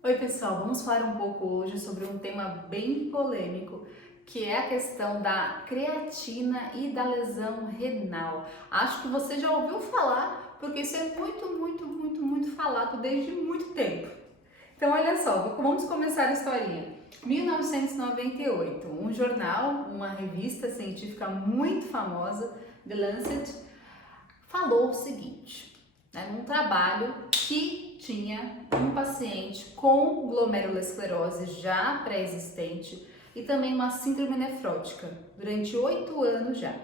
Oi pessoal, vamos falar um pouco hoje sobre um tema bem polêmico, que é a questão da creatina e da lesão renal. Acho que você já ouviu falar, porque isso é muito falado desde muito tempo. Então olha só, vamos começar a historinha. 1998, um jornal, uma revista científica muito famosa, The Lancet, falou o seguinte, num trabalho que tinha um paciente com glomerulosclerose já pré-existente e também uma síndrome nefrótica durante 8 anos já.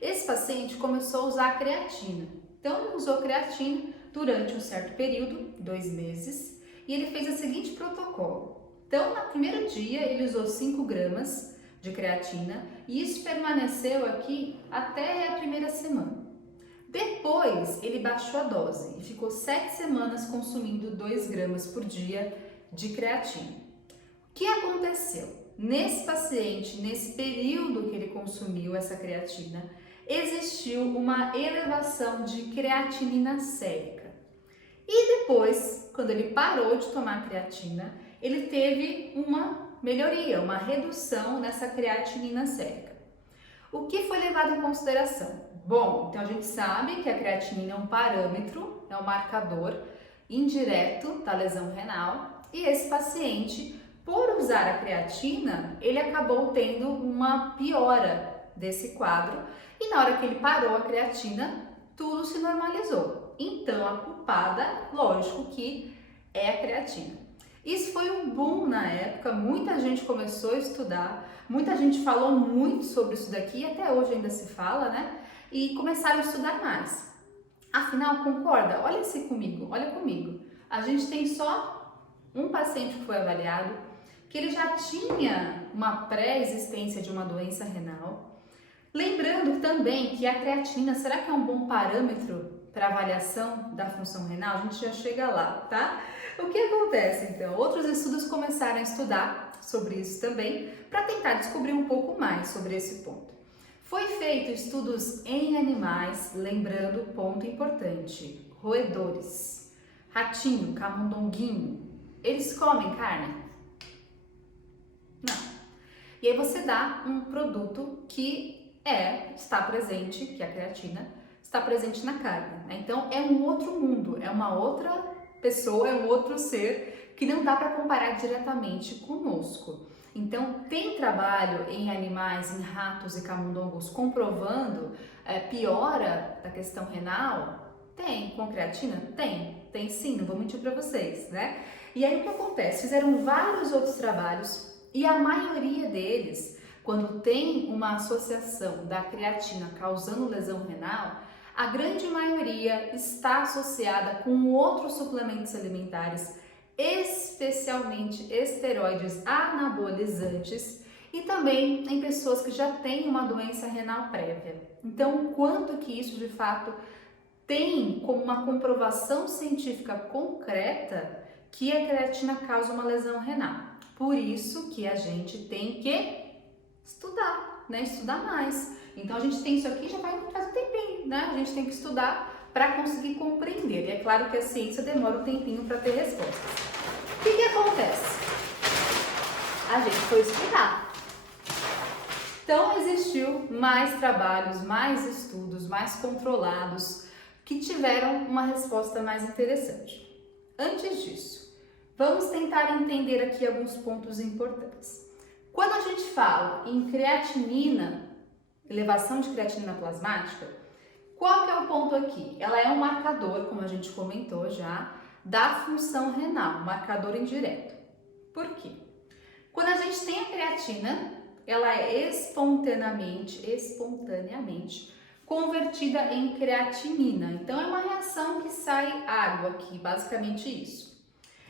Esse paciente começou a usar creatina. Então ele usou creatina durante um certo período, 2 meses, e ele fez o seguinte protocolo. Então, no primeiro dia, ele usou 5 gramas de creatina e isso permaneceu aqui até a primeira semana. Depois, ele baixou a dose e ficou 7 semanas consumindo 2 gramas por dia de creatina. O que aconteceu? Nesse paciente, nesse período que ele consumiu essa creatina, existiu uma elevação de creatinina sérica. E depois, quando ele parou de tomar creatina, ele teve uma melhoria, uma redução nessa creatinina sérica. O que foi levado em consideração? Bom, então a gente sabe que a creatinina é um parâmetro, é um marcador indireto da lesão renal e esse paciente, por usar a creatina, ele acabou tendo uma piora desse quadro e na hora que ele parou a creatina, tudo se normalizou. Então a culpada, lógico que é a creatina. Isso foi um boom na época, muita gente começou a estudar, muita gente falou muito sobre isso daqui, até hoje ainda se fala, né? E começaram a estudar mais. Afinal, concorda? Olha comigo. A gente tem só um paciente que foi avaliado, que ele já tinha uma pré-existência de uma doença renal. Lembrando também que a creatinina, será que é um bom parâmetro para avaliação da função renal? A gente já chega lá, tá? O que acontece então? Outros estudos começaram a estudar sobre isso também para tentar descobrir um pouco mais sobre esse ponto. Foi feito estudos em animais, lembrando ponto importante: roedores, ratinho, camundonguinho. Eles comem carne? Não. E aí você dá um produto que está presente, que é a creatina, está presente na carne, né? Então é um outro mundo, é uma outra pessoa, é um outro ser que não dá para comparar diretamente conosco. Então tem trabalho em animais, em ratos e camundongos comprovando piora da questão renal? Tem. Com creatina? Tem sim, não vou mentir para vocês, né? E aí o que acontece? Fizeram vários outros trabalhos e a maioria deles, quando tem uma associação da creatina causando lesão renal, a grande maioria está associada com outros suplementos alimentares, especialmente esteroides anabolizantes e também em pessoas que já têm uma doença renal prévia. Então, quanto que isso de fato tem como uma comprovação científica concreta que a creatina causa uma lesão renal. Por isso que a gente tem que estudar, né? Estudar mais. Então a gente tem isso aqui já faz um tempinho, né? A gente tem que estudar para conseguir compreender. E é claro que a ciência demora um tempinho para ter respostas. O que acontece? A gente foi estudar. Então existiu mais trabalhos, mais estudos, mais controlados que tiveram uma resposta mais interessante. Antes disso, vamos tentar entender aqui alguns pontos importantes. Quando a gente fala em creatinina, elevação de creatinina plasmática, qual que é o ponto aqui? Ela é um marcador, como a gente comentou já, da função renal, marcador indireto. Por quê? Quando a gente tem a creatina, ela é espontaneamente convertida em creatinina. Então é uma reação que sai água aqui, basicamente isso.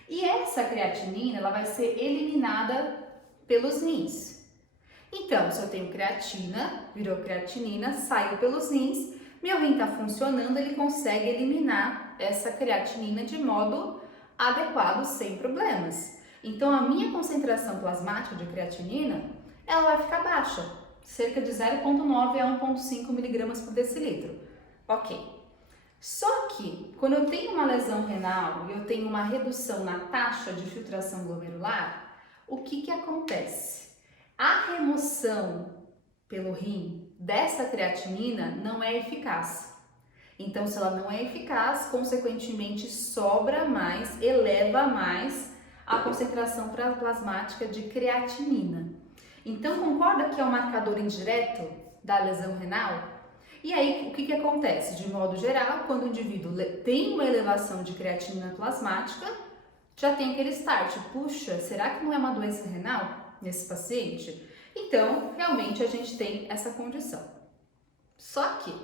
E essa creatinina, ela vai ser eliminada pelos rins. Então, se eu tenho creatina, virou creatinina, saiu pelos rins, meu rim está funcionando, ele consegue eliminar essa creatinina de modo adequado, sem problemas. Então, a minha concentração plasmática de creatinina, ela vai ficar baixa, cerca de 0,9 a 1,5 miligramas por decilitro. Ok. Só que, quando eu tenho uma lesão renal e eu tenho uma redução na taxa de filtração glomerular, o que acontece? A remoção pelo rim dessa creatinina não é eficaz. Então, se ela não é eficaz, consequentemente sobra mais, eleva mais a concentração plasmática de creatinina. Então, concorda que é um marcador indireto da lesão renal? E aí, o que acontece? De modo geral, quando o indivíduo tem uma elevação de creatinina plasmática, já tem aquele start. Puxa, será que não é uma doença renal nesse paciente? Então, realmente a gente tem essa condição. Só que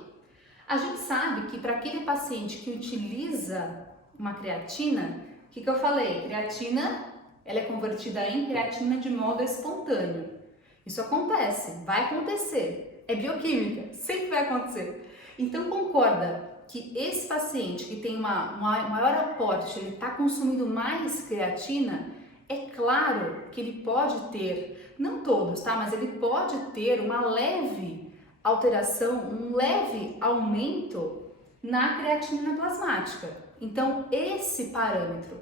a gente sabe que para aquele paciente que utiliza uma creatina, o que eu falei? Creatina, ela é convertida em creatina de modo espontâneo. Isso acontece, vai acontecer. É bioquímica, sempre vai acontecer. Então concorda que esse paciente que tem um maior aporte, ele está consumindo mais creatina, é claro que ele pode ter, não todos, tá? Mas ele pode ter uma leve alteração, um leve aumento na creatinina plasmática. Então, esse parâmetro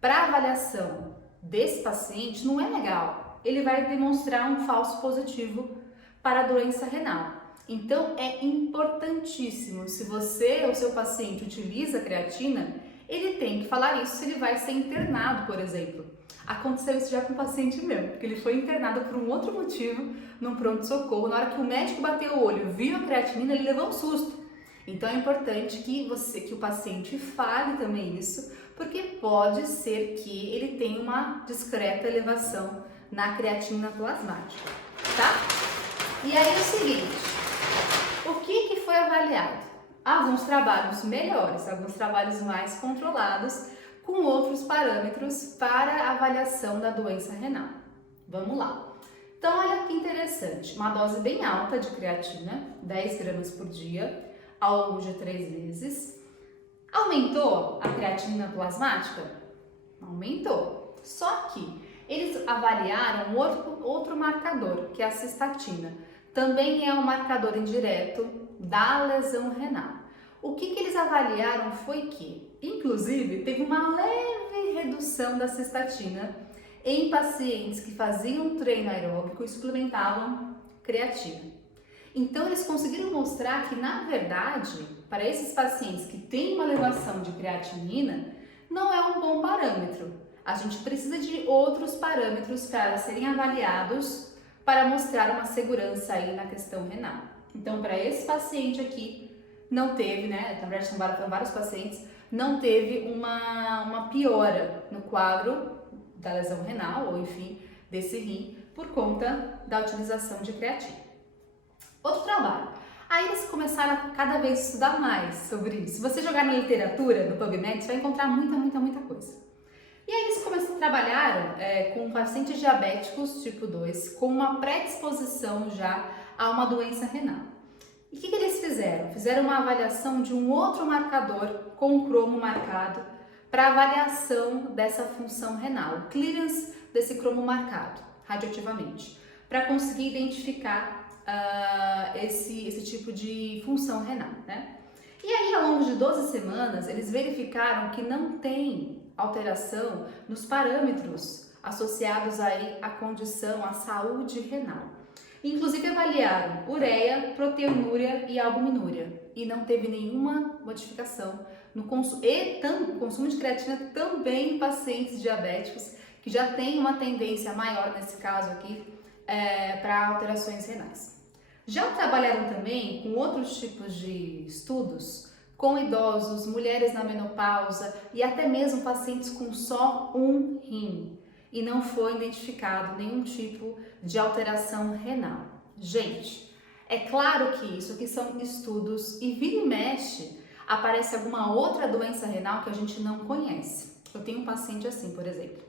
para avaliação desse paciente não é legal. Ele vai demonstrar um falso positivo para a doença renal. Então, é importantíssimo, se você ou seu paciente utiliza creatina, ele tem que falar isso se ele vai ser internado, por exemplo. Aconteceu isso já com um paciente meu, porque ele foi internado por um outro motivo num pronto-socorro. Na hora que o médico bateu o olho, viu a creatinina, ele levou um susto. Então é importante que o paciente fale também isso, porque pode ser que ele tenha uma discreta elevação na creatinina plasmática, tá? E aí é o seguinte, o que foi avaliado? Alguns trabalhos melhores, alguns trabalhos mais controlados, com outros parâmetros para avaliação da doença renal. Vamos lá. Então, olha que interessante, uma dose bem alta de creatina, 10 gramas por dia, ao longo de 3 meses. Aumentou a creatinina plasmática? Aumentou. Só que eles avaliaram outro marcador, que é a cistatina. Também é um marcador indireto da lesão renal. O que eles avaliaram foi que, inclusive, teve uma leve redução da cistatina em pacientes que faziam treino aeróbico e suplementavam creatina. Então, eles conseguiram mostrar que, na verdade, para esses pacientes que têm uma elevação de creatinina, não é um bom parâmetro. A gente precisa de outros parâmetros para serem avaliados para mostrar uma segurança aí na questão renal. Então, para esse paciente aqui, não teve, né? Na verdade, são vários pacientes, não teve uma piora no quadro da lesão renal, ou enfim, desse rim, por conta da utilização de creatina. Outro trabalho. Aí eles começaram a cada vez estudar mais sobre isso. Se você jogar na literatura, no PubMed, você vai encontrar muita coisa. E aí eles trabalharam com pacientes diabéticos tipo 2, com uma predisposição já a uma doença renal. E o que eles fizeram? Fizeram uma avaliação de um outro marcador com o cromo marcado para avaliação dessa função renal, clearance desse cromo marcado radioativamente, para conseguir identificar esse tipo de função renal, né? E aí, ao longo de 12 semanas, eles verificaram que não tem alteração nos parâmetros associados aí à condição, à saúde renal. Inclusive avaliaram ureia, proteinúria e albuminúria e não teve nenhuma modificação no consumo de creatina também em pacientes diabéticos que já têm uma tendência maior, nesse caso aqui, para alterações renais. Já trabalharam também com outros tipos de estudos, com idosos, mulheres na menopausa e até mesmo pacientes com só um rim, e não foi identificado nenhum tipo de alteração renal. Gente, é claro que isso aqui são estudos e vira e mexe aparece alguma outra doença renal que a gente não conhece. Eu tenho um paciente assim, por exemplo.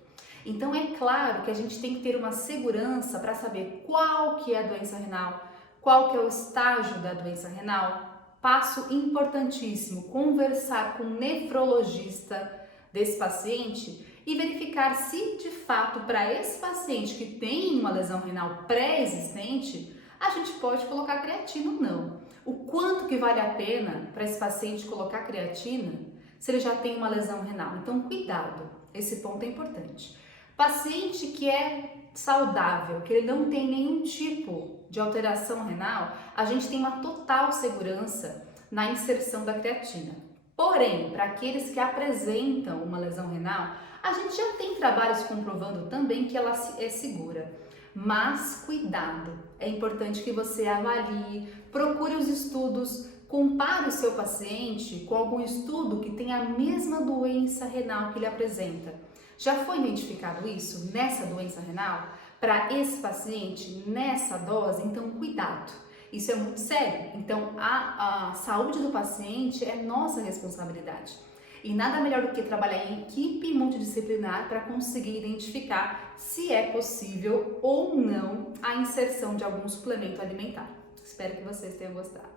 Então é claro que a gente tem que ter uma segurança para saber qual que é a doença renal, qual que é o estágio da doença renal. Passo importantíssimo, conversar com o nefrologista desse paciente e verificar se de fato para esse paciente que tem uma lesão renal pré-existente, a gente pode colocar creatina ou não. o quanto que vale a pena para esse paciente colocar creatina se ele já tem uma lesão renal. Então, cuidado, esse ponto é importante. Paciente que é saudável, que ele não tem nenhum tipo de alteração renal, a gente tem uma total segurança na inserção da creatina. Porém, para aqueles que apresentam uma lesão renal, a gente já tem trabalhos comprovando também que ela é segura. Mas cuidado, é importante que você avalie, procure os estudos, compare o seu paciente com algum estudo que tenha a mesma doença renal que ele apresenta. Já foi identificado isso nessa doença renal? Para esse paciente, nessa dose? Então, cuidado. Isso é muito sério. Então, a saúde do paciente é nossa responsabilidade. E nada melhor do que trabalhar em equipe multidisciplinar para conseguir identificar se é possível ou não a inserção de algum suplemento alimentar. Espero que vocês tenham gostado.